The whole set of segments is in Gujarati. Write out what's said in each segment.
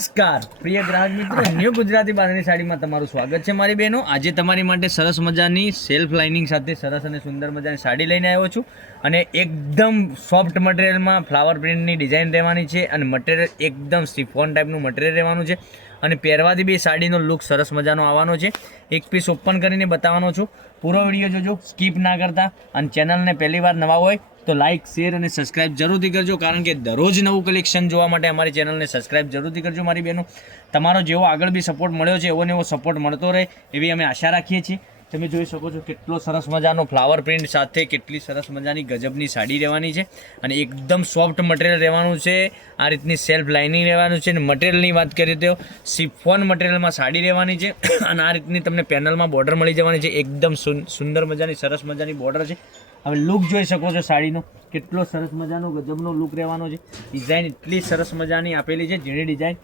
નમસ્કાર પ્રિય ગ્રાહક મિત્રો, ન્યૂ ગુજરાતી બાંધણી સાડીમાં તમારું સ્વાગત છે મારી બહેનો. આજે તમારી માટે સરસ મજાની સેલ્ફ લાઇનિંગ સાથે સરસ અને સુંદર મજાની સાડી લઈને આવ્યો છું અને એકદમ સોફ્ટ મટીરિયલમાં ફ્લાવર પ્રિન્ટની ડિઝાઇન રહેવાની છે અને મટીરિયલ એકદમ સિફોન ટાઈપનું મટીરિયલ રહેવાનું છે અને પહેરવાથી બી સાડીનો લુક સરસ મજાનો આવવાનો છે. એક પીસ ઓપન કરીને બતાવવાનો છું. પૂરો વિડીયો જોજો, સ્કીપ ના કરતા. અને ચેનલને પહેલી વાર નવા હોય તો લાઇક, શેર અને સબસ્ક્રાઇબ જરૂરથી કરજો, કારણ કે દરરોજ નવું કલેક્શન જોવા માટે અમારી ચેનલને સબસ્ક્રાઇબ જરૂરથી કરજો મારી બહેનો. તમારો જેવો આગળ બી સપોર્ટ મળ્યો છે એવો ને એવો સપોર્ટ મળતો રહે એવી અમે આશા રાખીએ છીએ. તમે જોઈ શકો છો કેટલો સરસ મજાનો ફ્લાવર પ્રિન્ટ સાથે કેટલી સરસ મજાની ગજબની સાડી રહેવાની છે અને એકદમ સોફ્ટ મટીરિયલ રહેવાનું છે. આ રીતની સેલ્ફ લાઇનિંગ રહેવાનું છે અને મટીરિયલની વાત કરીએ તો સિફોન મટીરિયલમાં સાડી રહેવાની છે અને આ રીતની તમને પેનલમાં બોર્ડર મળી જવાની છે. એકદમ સુંદર મજાની સરસ મજાની બોર્ડર છે. હવે લુક જોઈ શકો છો સાડીનો, કેટલો સરસ મજાનો ગજબનો લુક રહેવાનો છે. ડિઝાઇન એટલી સરસ મજાની આપેલી છે, ઝીણી ડિઝાઇન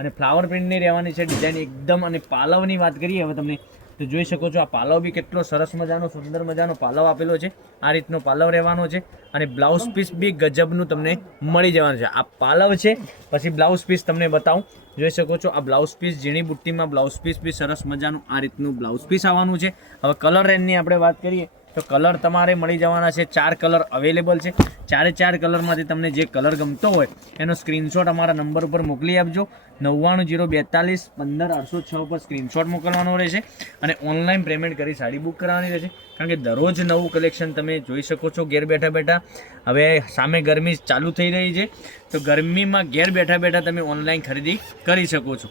અને ફ્લાવર પ્રિન્ટની રહેવાની છે ડિઝાઇન એકદમ. અને પાલવની વાત કરીએ હવે તમને તો જોઈ શકો છો આ પાલવ બી કેટલો સરસ મજાનો સુંદર મજાનો પાલવ આપેલો છે. આ રીતનો પાલવ રહેવાનો છે અને બ્લાઉઝ પીસ બી ગજબનું તમને મળી જવાનું છે. આ પાલવ છે, પછી બ્લાઉઝ પીસ તમને બતાવું. જોઈ શકો છો આ બ્લાઉઝ પીસ ઝીણી બુટ્ટીમાં બ્લાઉઝ પીસ બી સરસ મજાનું આ રીતનું બ્લાઉઝ પીસ આવવાનું છે. હવે કલર રેન્જની આપણે વાત કરીએ તો કલર તમારે મળી જવાના છે. 4 કલર અવેલેબલ છે. 4 કલરમાંથી તમને જે કલર ગમતો હોય એનો સ્ક્રીનશોટ અમારા નંબર ઉપર મોકલી આપજો. 990241 15806 પર સ્ક્રીનશોટ મોકલવાનો રહેશે અને ઓનલાઈન પેમેન્ટ કરી સાડી બુક કરવાની રહેશે, કારણ કે દરરોજ નવું કલેક્શન તમે જોઈ શકો છો ઘેર બેઠા બેઠા. હવે સામે ગરમી ચાલુ થઈ રહી છે તો ગરમીમાં ઘેર બેઠા બેઠા તમે ઓનલાઈન ખરીદી કરી શકો છો.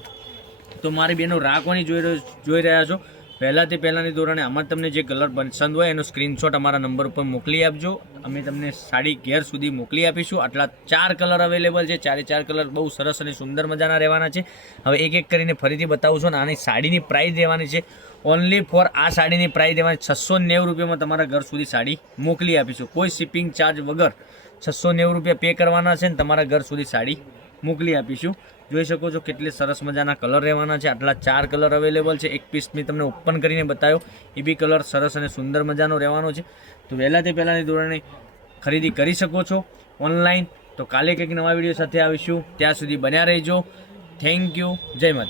તો મારી બહેનો રાખવાની જોઈ રહ્યા છો. પહેલાંની ધોરણે આમાં તમને જે કલર પસંદ હોય એનો સ્ક્રીનશોટ અમારા નંબર ઉપર મોકલી આપજો. અમે તમને સાડી ઘેર સુધી મોકલી આપીશું. આટલા 4 કલર અવેલેબલ છે. 4 કલર બહુ સરસ અને સુંદર મજાના રહેવાના છે. હવે એક એક કરીને ફરીથી બતાવું છું. આની સાડીની પ્રાઇસ રહેવાની છે ઓનલી ફોર આ સાડીની પ્રાઇસ રહેવાની 690 રૂપિયામાં તમારા ઘર સુધી સાડી મોકલી આપીશું. કોઈ શિપિંગ ચાર્જ વગર 690 રૂપિયા પે કરવાના છે ને તમારા ઘર સુધી સાડી મોકલી આપીશું. જોઈ શકો છો કેટલી સરસ મજાના કલર રહેવાના છે. આટલા 4 કલર અવેલેબલ છે. એક પીસ મેં તમને ઓપન કરીને બતાવ્યો, એ બી કલર સરસ અને સુંદર મજાનો રહેવાનો છે. તો પહેલાંની ધોરણે ખરીદી કરી શકો છો ઓનલાઈન. તો કાલે કંઈક નવા વિડીયો સાથે આવીશું. ત્યાં સુધી બન્યા રહેજો. Thank you. જય માતા.